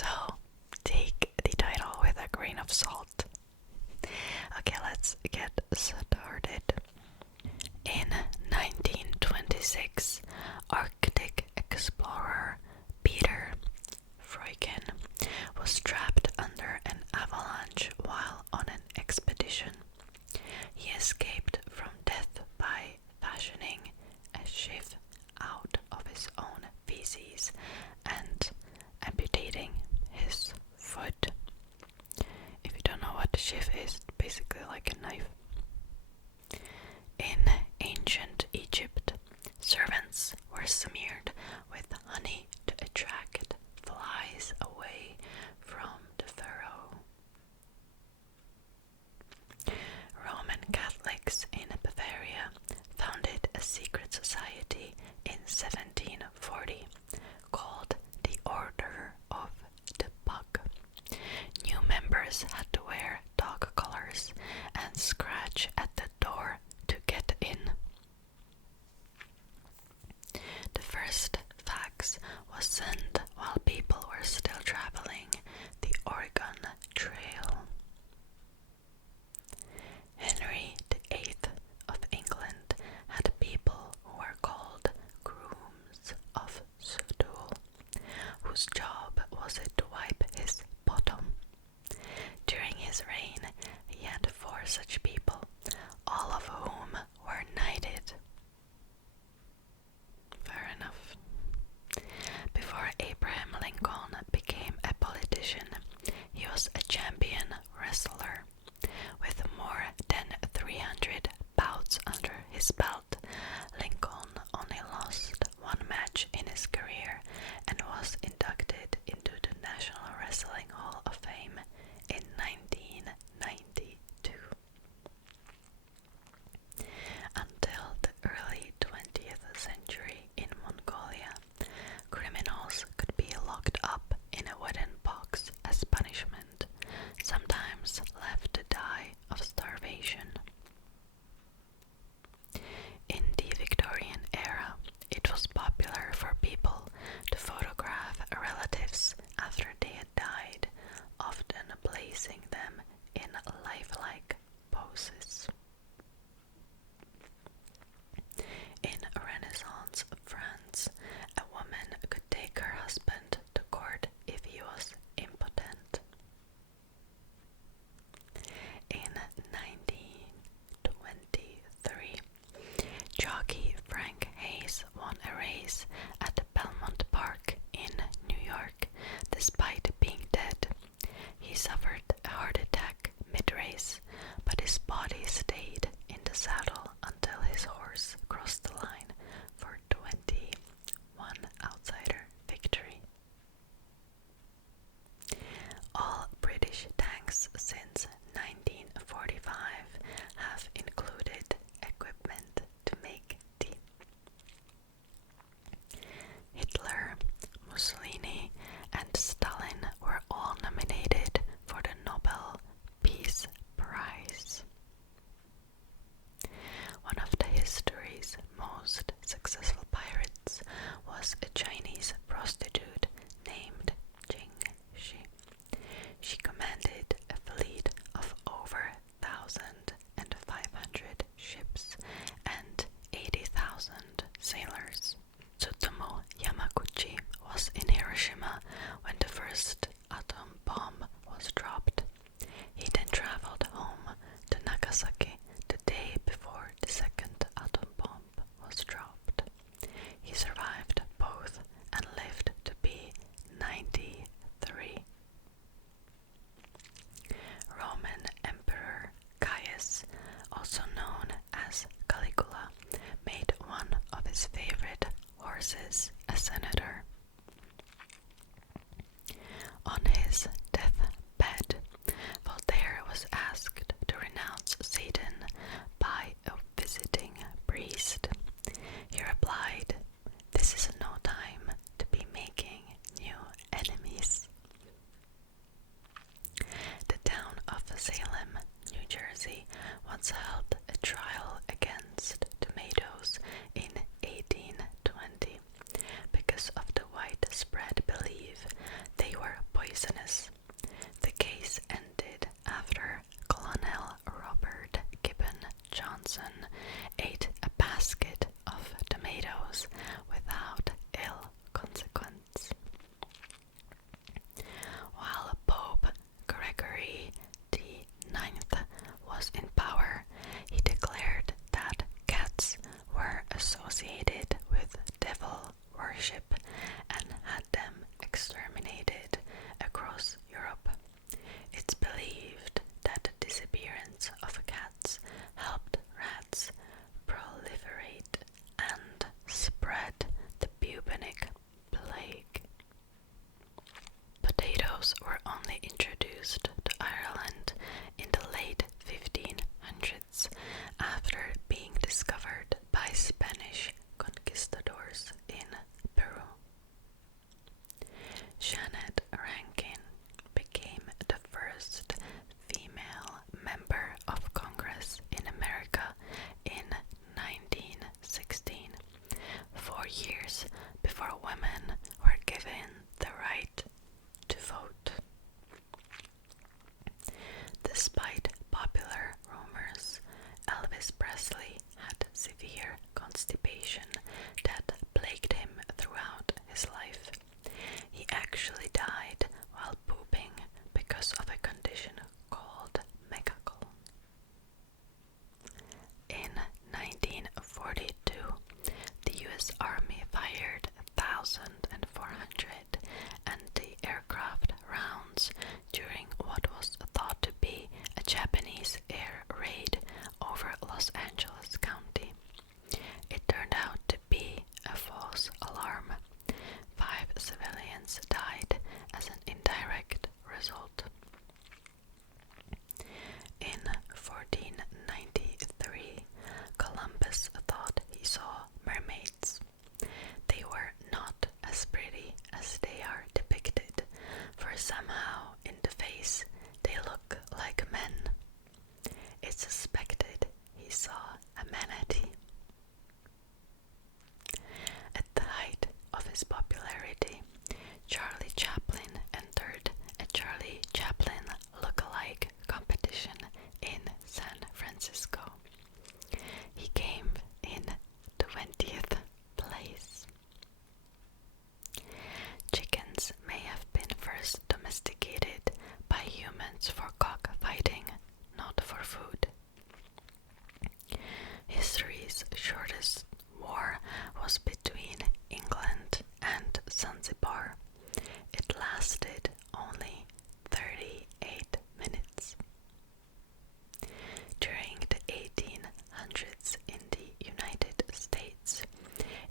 So take the title with a grain of salt. Okay, let's get started. In 1926, Arctic explorer Peter Freuchen was trapped under an avalanche while on an expedition. He escaped from death by fashioning a shiv out of his own feces and amputating his foot. If you don't know what a shiv is, it's basically like a knife. In ancient Egypt, servants were smeared with honey to attract flies away from the pharaoh. Roman Catholics in Bavaria founded a secret society in 1740 called the Order of the Pug. New members had to wear dog collars and scratch at the door to get in. The first fax was sent while people were still traveling the Oregon Trail. Henry VIII of England had people who were called grooms of Stool, whose job was it to wipe his bottom. During his reign, he had 4 such people, all of whom were knighted. Fair enough. Before Abraham Lincoln became a politician, he was a champion wrestler. With more than 300 bouts under his belt, Lincoln only lost 1 match in his career and was inducted into the National Wrestling Hall of Fame in 1992. Until the early 20th century in Mongolia, criminals could be locked up in a wooden box as punishment, sometimes left to die of starvation. In the Victorian era, it was popular for people to photograph relatives after they had died, often placing them in lifelike poses. In Renaissance France, a woman could take her husband to court if he was impotent. In 1923, jockey Frank Hayes won a race at Belmont Park in New York despite being dead. He suffered a heart attack mid-race, but his body stayed in the saddle until his horse crossed the line for 21 outsider victory. All British tanks since 1945 have included equipment to make tea. Hitler, Mussolini, and Stalin were all nominated for the Nobel Peace Prize. One of the history's most successful pirates was a Chinese prostitute named Jing Shi. She commanded a fleet of over 1,500 ships and 80,000 sailors. Tsutomu Yamaguchi was in Hiroshima when the first atom bomb was dropped. He then traveled home to Nagasaki the day before the second atom bomb was dropped. He survived both and lived to be 93. Roman Emperor Caius, also known as Caligula, made one of his favorite horses a senator. On his deathbed, Voltaire was asked to renounce Satan by a visiting priest. He replied, "This is no time to be making new enemies." The town of Salem, New Jersey, once held a trial against tomatoes in 1820 because of the widespread belief they were poisonous introduced to Ireland in the late 1500s after being discovered by Spanish conquistadors in Peru. Janet Rankin became the first female member of Congress in America in 1916, 4 years before women were given the right to vote. Despite popular rumors, Elvis Presley had severe constipation that plagued him throughout his life. He actually died while pooping because of a condition called megacolon. In 1942, the U.S. Army fired 1,400 anti-aircraft rounds during what was thought to be a Japanese air raid over Los Angeles County. It turned out to be a false alarm. 5 civilians died as an indirect result. In 1493, Columbus thought he saw mermaids. They were not as pretty as they are depicted, for somehow in the face they look like men. It's suspected he saw a manatee. At the height of his popularity, Charlie Chaplin entered a Charlie Chaplin look-alike competition in San Francisco. He came in 20th place. Chickens may have been first domesticated by humans for cockfighting, not for food. History's shortest war was between England and Zanzibar. It lasted only 38 minutes. During the 1800s in the United States,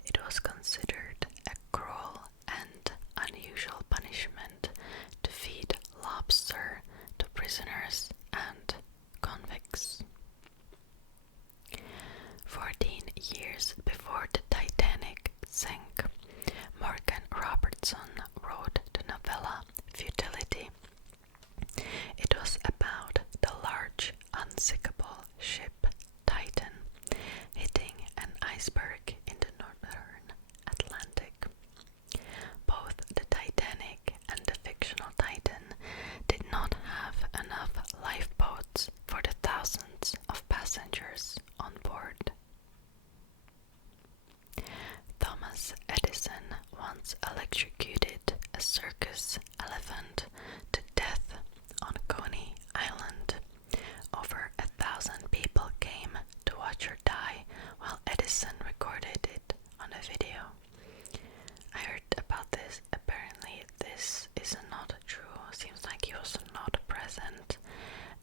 it was considered a cruel and unusual punishment to feed lobster to prisoners and convicts. 14 years before the Titanic sank, Morgan Robertson wrote the novella Futility. It was about the large, unsinkable ship Titan hitting an iceberg in the northern Atlantic. Both the Titanic and the fictional Titan did not have enough lifeboats for the thousands of passengers on board. Thomas Edison once electrocuted a circus elephant to death on Coney Island. Over 1,000 people came to watch her die while Edison recorded it on a video. I heard about this. Apparently this is not true. Seems like he was not present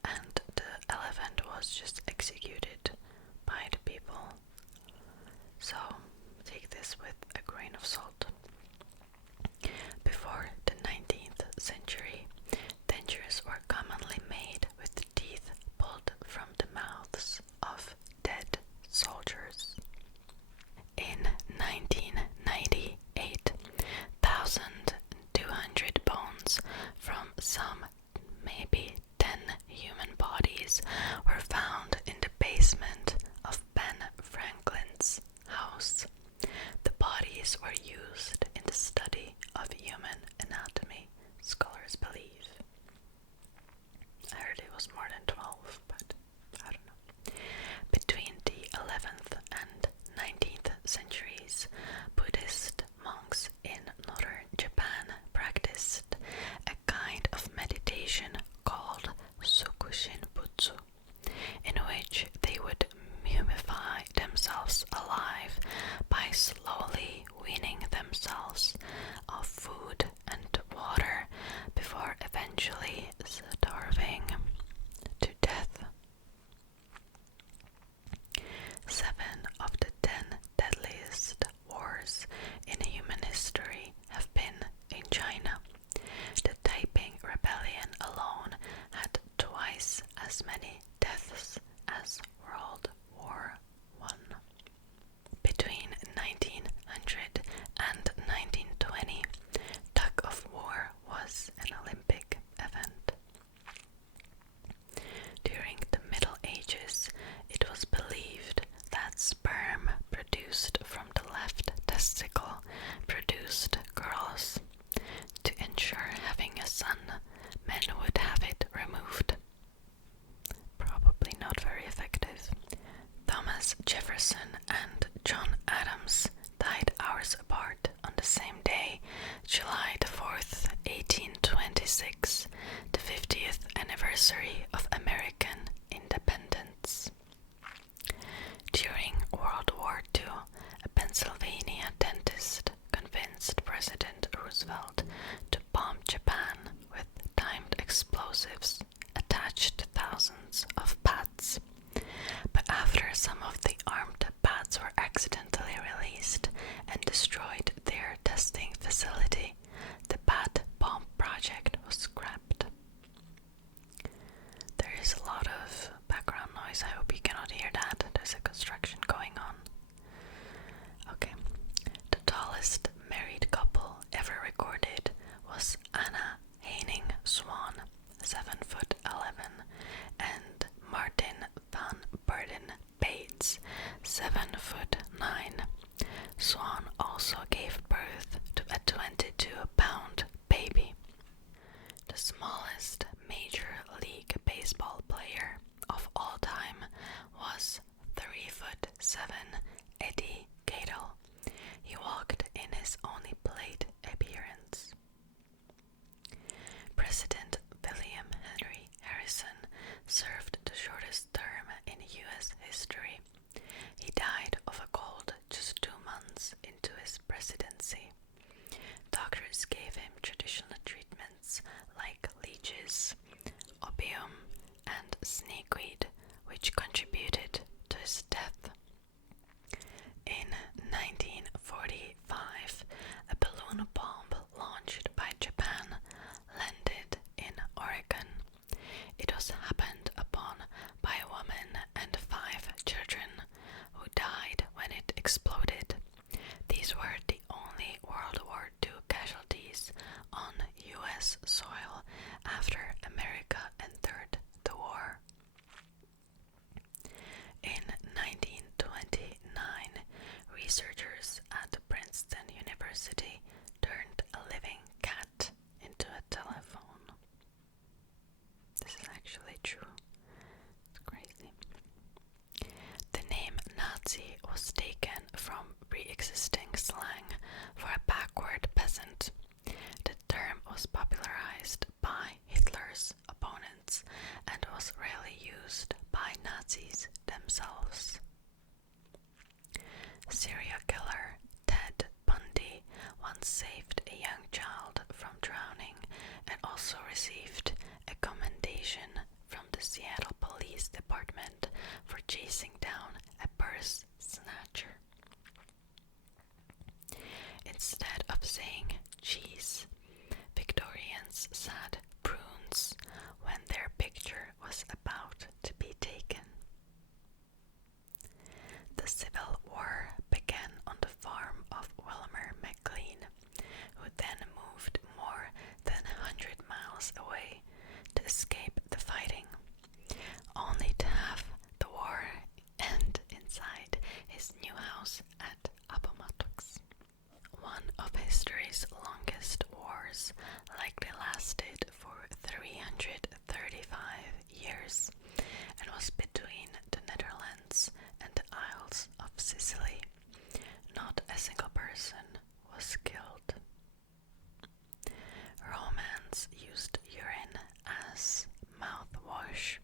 and the elephant was just executed by the people. So take this with a grain of salt. Before the 19th century, dentures were commonly made with the teeth pulled from the mouths of dead soldiers. In 1998, 1,200 bones from some maybe 10 human bodies were found in the basement of Ben Franklin's house. The bodies were used in the study of human anatomy, scholars believe. I heard it was more than 12, but I don't know. Between the 11th and 19th centuries, Buddhist monks in northern Japan practiced a kind of meditation called Sokushin Butsu, in sun, men would have it removed. Probably not very effective. Thomas Jefferson and John Adams died hours apart on the same day, July the 4th, 1826, the 50th anniversary of American independence. During World War II, a Pennsylvania dentist convinced President Roosevelt to bomb Japan with timed explosives attached to thousands of bats. But after some of the armed bats were accidentally released and destroyed their testing facility, the bat bomb project was scrapped. There is a lot of background noise. I hope you cannot hear that. There's a construction going on. Okay. The tallest married couple ever recorded was Anna Heining Swan, 7'11", and Martin van Burden Bates, 7'9". Swan also gave birth to a 22-pound baby. The smallest Major League Baseball player of all time was 3'7" Eddie Gaedel. He walked in his only plate appearance. President William Henry Harrison served the shortest term in U.S. history. He died of a cold just 2 months into his presidency. Doctors gave him traditional treatments like leeches, opium, and snakeweed, which contributed to his death. In 1945, a balloon bomb launched by Japan landed in Oregon. It was happened upon by a woman and 5 children who died when it exploded. These were the only World War II casualties on U.S. soil after America entered the war. In 1929, researchers at Princeton University turned a living cat into a telephone. This is actually true. It's crazy. The name Nazi was taken from pre-existing slang for a backward peasant. The term was popularized by Hitler's opponents and was rarely used by Nazis themselves. Serial killer Ted Bundy once saved a young child from drowning and also received a commendation from the Seattle Police Department for chasing down a purse snatcher. Instead of saying cheese, Victorians said prunes when their picture was about to be taken. The Civil War began on the farm of Wilmer McLean, who then moved more than 100 miles away to escape the fighting, only to have the war end inside his new house at Appomattox. One of history's longest wars likely lasted for 335 years and was between the Netherlands and the Isles of Sicily. Not a single person was killed. Romans used urine as mouthwash.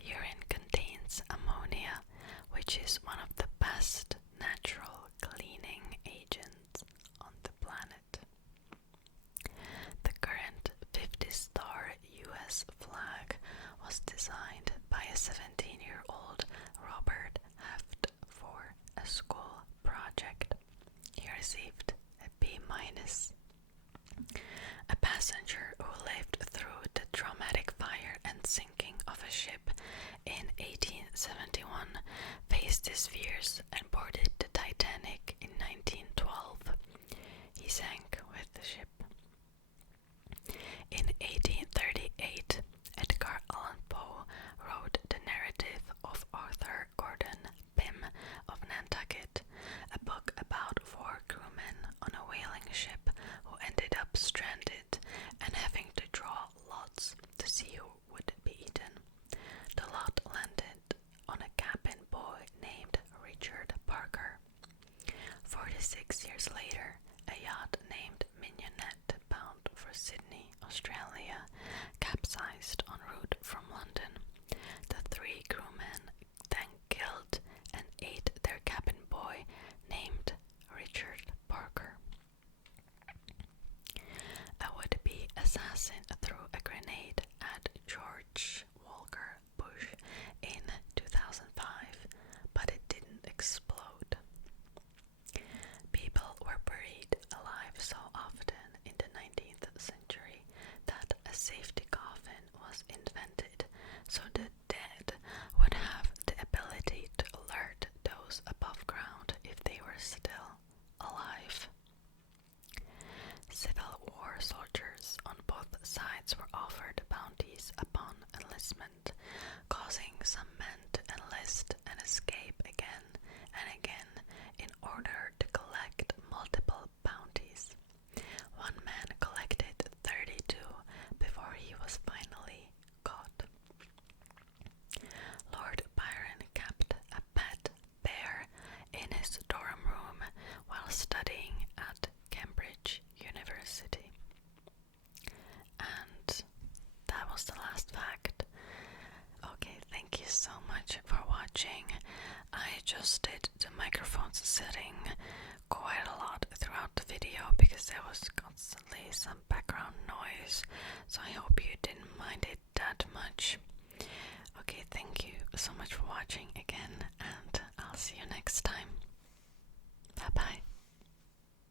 Urine contains ammonia, which is one of the best natural cleaning agents on the planet. The current 50-star US flag was designed by a 17-year-old Robert Heft for a school project. He received a B-. A passenger who lived through the traumatic fire and sinking of a ship in 1871 faced his fears and boarded the Titanic in 1912. He sank with the ship. In 1838, Edgar Allan Poe wrote the narrative of Arthur Gordon Pym of Nantucket, a book about 4 crewmen on a whaling ship who ended up stranded and having to see who would be eaten. The lot landed on a cabin boy named Richard Parker. 46 years later, a yacht named Mignonette, bound for Sydney, Australia, capsized en route from London. The 3 crewmen then killed and ate their cabin boy named Richard Parker. A would-be assassin threw a grenade at George Walker Bush in 2005, but it didn't explode. People were buried alive so often in the 19th century that a safety coffin was invented so the dead would have the ability to alert those above ground if they were still alive. Civil War soldiers on both sides were offered bounties upon enlistment, causing some men to enlist and escape again and again in order to collect multiple bounties. One man collected 32 before he was finally caught. Lord Byron kept a pet bear in his dorm room while studying at Cambridge University. And that was the last fact. Okay, thank you so much for watching. I adjusted the microphone setting quite a lot throughout the video because there was constantly some background noise, so I hope you didn't mind it that much. Okay, thank you so much for watching again, and I'll see you next time. Bye bye.